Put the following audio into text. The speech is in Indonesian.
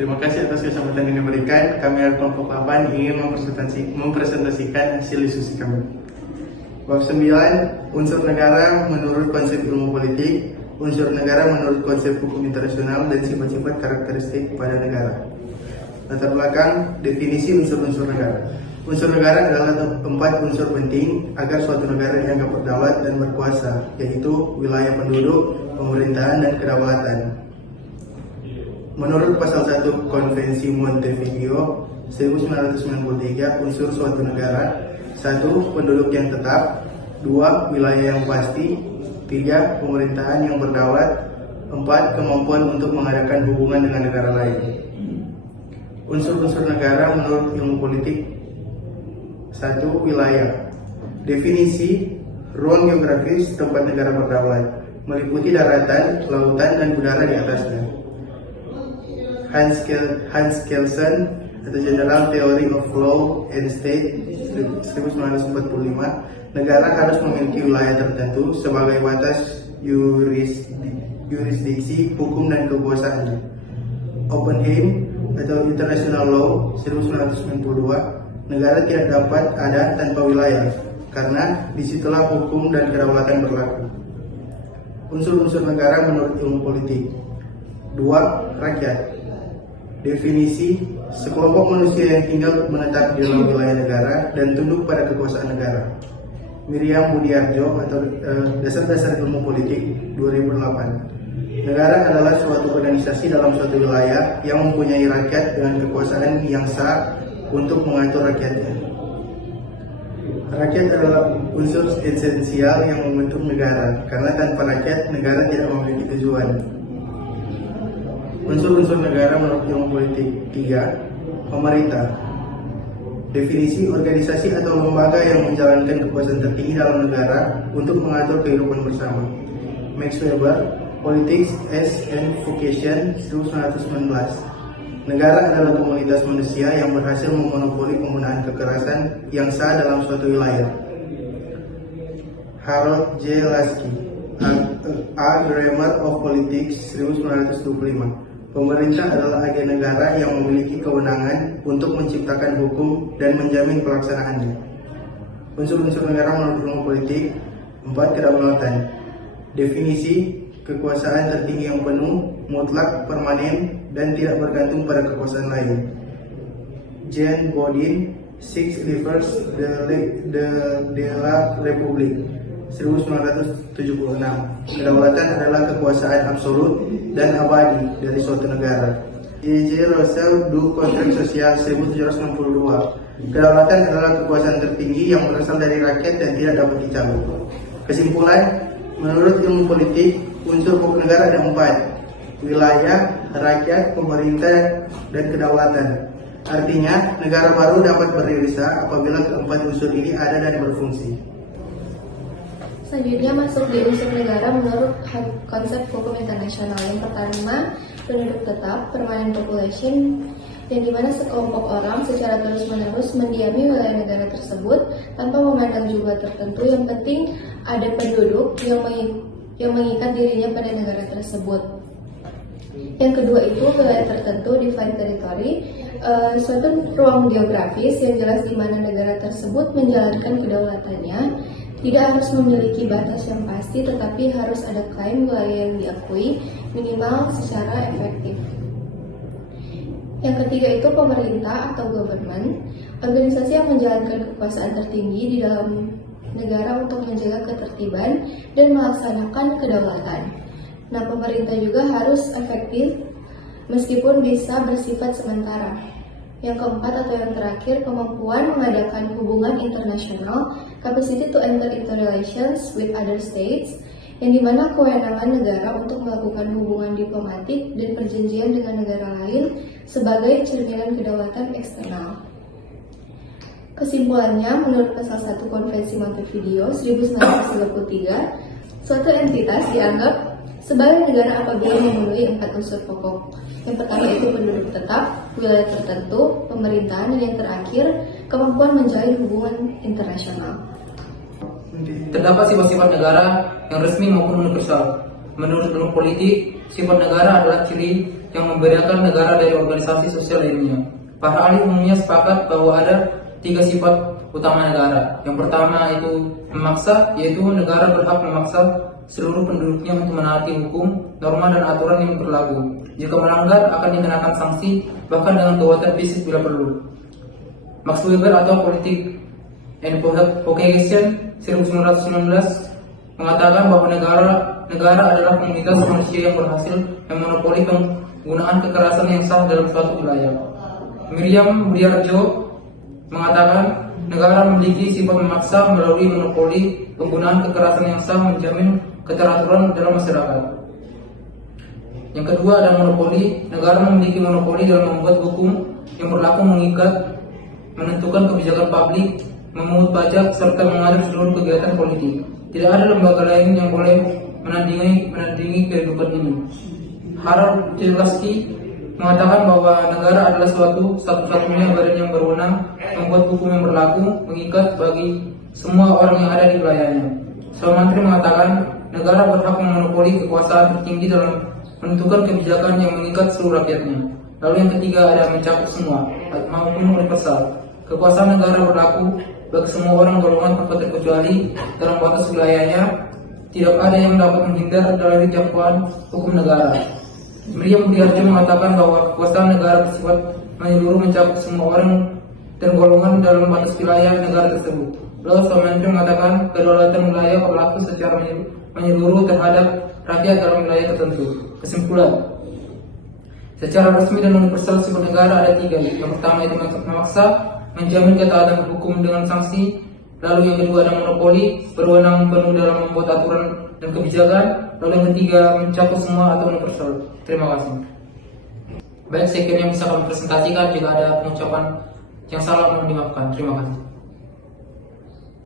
Terima kasih atas kesempatan yang diberikan. Kami dari kelompok 8 ingin mempresentasikan hasil diskusi kami. Bab 9, unsur negara menurut konsep ilmu politik, unsur negara menurut konsep hukum internasional, dan sifat-sifat karakteristik pada negara. Latar belakang, definisi unsur-unsur negara. Unsur negara adalah 4 unsur penting agar suatu negara dianggap berdaulat dan berkuasa, yaitu wilayah penduduk, pemerintahan, dan kedaulatan. Menurut pasal 1 Konvensi Montevideo 1993, unsur suatu negara: 1. Penduduk yang tetap, 2. Wilayah yang pasti, 3. Pemerintahan yang berdaulat, 4. Kemampuan untuk mengadakan hubungan dengan negara lain. Unsur-unsur negara menurut ilmu politik. 1. Wilayah. Definisi: ruang geografis tempat negara berdaulat, meliputi daratan, lautan, dan udara di atasnya. Hans Kelsen atau General Theory of Law and State 1945, negara harus memiliki wilayah tertentu sebagai batas yurisdiksi, hukum, dan kekuasaannya. Oppenheim atau International Law 1992, negara tidak dapat ada tanpa wilayah, karena disitulah hukum dan kedaulatan berlaku. Unsur-unsur negara menurut ilmu politik. 2. Rakyat. Definisi: sekelompok manusia yang tinggal menetap di dalam wilayah negara dan tunduk pada kekuasaan negara. Miriam Budiarjo atau Dasar-Dasar Ilmu Politik 2008. Negara adalah suatu organisasi dalam suatu wilayah yang mempunyai rakyat dengan kekuasaan yang sah untuk mengatur rakyatnya. Rakyat adalah unsur esensial yang membentuk negara, karena tanpa rakyat negara tidak memiliki tujuan. Unsur-unsur negara menurut ilmu politik. 3. Pemerintah. Definisi: organisasi atau lembaga yang menjalankan kekuasaan tertinggi dalam negara untuk mengatur kehidupan bersama. Max Weber, Politics as an Vocation 1919. Negara adalah komunitas manusia yang berhasil memonopoli penggunaan kekerasan yang sah dalam suatu wilayah. Harold J. Lasky, A Grammar of Politics 1925. Pemerintah adalah agen negara yang memiliki kewenangan untuk menciptakan hukum dan menjamin pelaksanaannya. Unsur-unsur negara menurut ilmu politik. 4. Kedaulatan. Definisi: kekuasaan tertinggi yang penuh, mutlak, permanen, dan tidak bergantung pada kekuasaan lain. Jean Bodin, Six Rivers de la Republique 1976. Kedaulatan adalah kekuasaan absolut dan abadi dari suatu negara. J.J. Russell, Du Kontrak Sosial 1762. Kedaulatan adalah kekuasaan tertinggi yang berasal dari rakyat dan tidak dapat dicabut. Kesimpulan: menurut ilmu politik, unsur pokok negara ada 4: wilayah, rakyat, pemerintah, dan kedaulatan. Artinya, negara baru dapat berdiri sah apabila keempat unsur ini ada dan berfungsi. Selanjutnya masuk di unsur negara menurut konsep hukum internasional. Yang pertama, penduduk tetap, permanent population, yang dimana sekelompok orang secara terus-menerus mendiami wilayah negara tersebut tanpa memandang jumlah tertentu. Yang penting ada penduduk yang mengikat dirinya pada negara tersebut. Yang kedua itu wilayah tertentu, defined territory, suatu ruang geografis yang jelas di mana negara tersebut menjalankan kedaulatannya. Tidak harus memiliki batas yang pasti, tetapi harus ada klaim wilayah yang diakui minimal secara efektif. Yang ketiga itu pemerintah atau government, organisasi yang menjalankan kekuasaan tertinggi di dalam negara untuk menjaga ketertiban dan melaksanakan kedaulatan. Nah, pemerintah juga harus efektif meskipun bisa bersifat sementara. Yang keempat atau yang terakhir, kemampuan mengadakan hubungan internasional, capacity to enter into relations with other states, yang dimana kewenangan negara untuk melakukan hubungan diplomatik dan perjanjian dengan negara lain sebagai cerminan kedaulatan eksternal. Kesimpulannya, menurut pasal 1 Konvensi Montevideo 1993, suatu entitas dianggap sebagai negara apabila memenuhi 4 unsur pokok. Yang pertama itu penduduk tetap, wilayah tertentu, pemerintahan, dan yang terakhir kemampuan menjalin hubungan internasional. Terdapat sifat-sifat negara yang resmi maupun universal. Menurut ilmu politik, sifat negara adalah ciri yang membedakan negara dari organisasi sosial lainnya. Para ahli umumnya sepakat bahwa ada 3 sifat utama negara. Yang pertama itu memaksa, yaitu negara berhak memaksa seluruh penduduknya untuk menaati hukum, norma, dan aturan yang berlaku. Jika melanggar akan dikenakan sanksi, bahkan dengan kekuatan fisik bila perlu. Max Weber atau Politik and Vocation 1919 mengatakan bahwa negara adalah komunitas manusia yang berhasil memonopoli penggunaan kekerasan yang sah dalam suatu wilayah. Miriam Budiarjo mengatakan negara memiliki sifat memaksa melalui monopoli penggunaan kekerasan yang sah menjamin keteraturan dalam masyarakat. Yang kedua ada monopoli. Negara memiliki monopoli dalam membuat hukum yang berlaku, mengikat, menentukan kebijakan publik, memungut pajak, serta mengatur seluruh kegiatan politik. Tidak ada lembaga lain yang boleh menandingi kehidupan ini. Harold Czerlaski mengatakan bahwa negara adalah satu-satunya badan yang berwenang membuat hukum yang berlaku, mengikat bagi semua orang yang ada di wilayahnya. Mantri mengatakan negara berhak memonopoli kekuasaan tertinggi dalam menentukan kebijakan yang mengikat seluruh rakyatnya. Lalu yang ketiga ada mencakup semua maupun universal. Kekuasaan negara berlaku bagi semua orang golongan tanpa terkecuali dalam batas wilayahnya. Tidak ada yang dapat menghindar dari jangkauan hukum negara. Miriam Budiarjo mengatakan bahwa kekuasaan negara bersifat menyeluruh, mencakup semua orang dan golongan dalam batas wilayah negara tersebut. Lalu Samantri mengatakan kedaulatan wilayah berlaku secara menyeluruh terhadap rakyat dalam wilayah tertentu. Kesimpulan, secara resmi dan universal sifat negara ada 3. Yang pertama itu memaksa, menjamin ketaatan hukum dengan sanksi. Lalu yang kedua ada monopoli, berwenang penuh dalam membuat aturan dan kebijakan. Lalu yang ketiga mencakup semua atau universal. Terima kasih. Baik, sekian yang bisa kami presentasikan. Jika ada pengucapan yang salah mohon dimaafkan. Terima kasih.